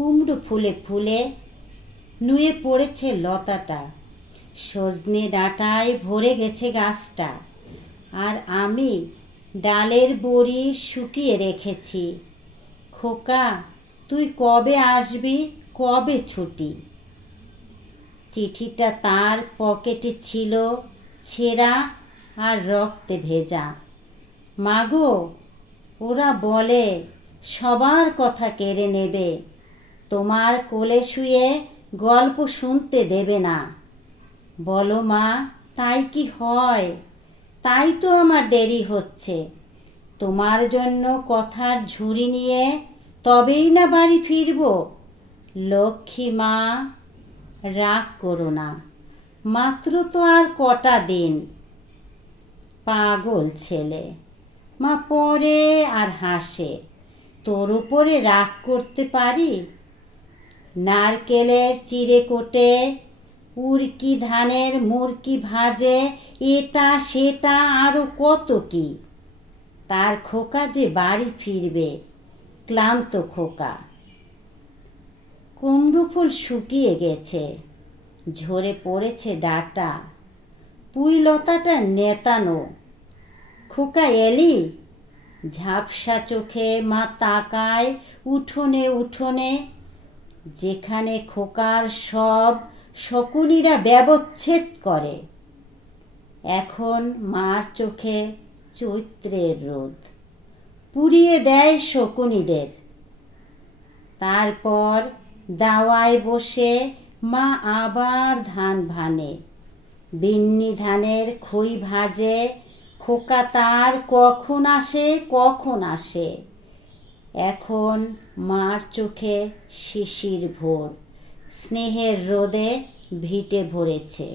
কুমড়ো ফুলে ফুলে নুয়ে পড়েছে লতাটা, সজনে ডাঁটায় ভরে গেছে গাছটা। আর আমি ডালের বড়ি শুকিয়ে রেখেছি। খোকা, তুই কবে আসবি, কবে ছুটি? চিঠিটা তার পকেটে ছিল, ছেঁড়া আর রক্তে ভেজা। মাগো, ওরা বলে সবার কথা কেড়ে নেবে, তোমার কোলে শুয়ে গল্প শুনতে দেবে না। বলো মা, তাই কি হয়? তাই তো আমার দেরি হচ্ছে। তোমার জন্য কথার ঝুড়ি নিয়ে তবেই না বাড়ি ফিরব। লক্ষ্মী মা, রাগ করো না, মাত্র তো আর কটা দিন। পাগল ছেলে। মা পড়ে আর হাসে। তোর উপরে রাগ করতে পারি? নারকেলের চিড়ে কোটে, উড়কি ধানের মুরকি ভাজে, এটা সেটা আরো কত কি। তার খোকা যে বাড়ি ফিরবে, ক্লান্ত খোকা। কুমড়ো ফুল শুকিয়ে গেছে, ঝরে পড়েছে ডাঁটা, পুঁই লতাটা নেতানো। খোকা এলি? ঝাপসা চোখে মা তাকায় উঠোনে উঠোনে, যেখানে খোকার সব শকুনিরা ব্যবচ্ছেদ করে। এখন মার চোখে চৈত্রের রোদ পুড়িয়ে দেয় শকুনিদের। তারপর দাওয়ায় বসে মা আবার ধান ভানে, বিন্নি ধানের খই ভাজে। খোকা তার কখন আসে, কখন আসে। এখন মার চোখে শিশির ভোর, স্নেহের রোদে ভিটে ভরেছে।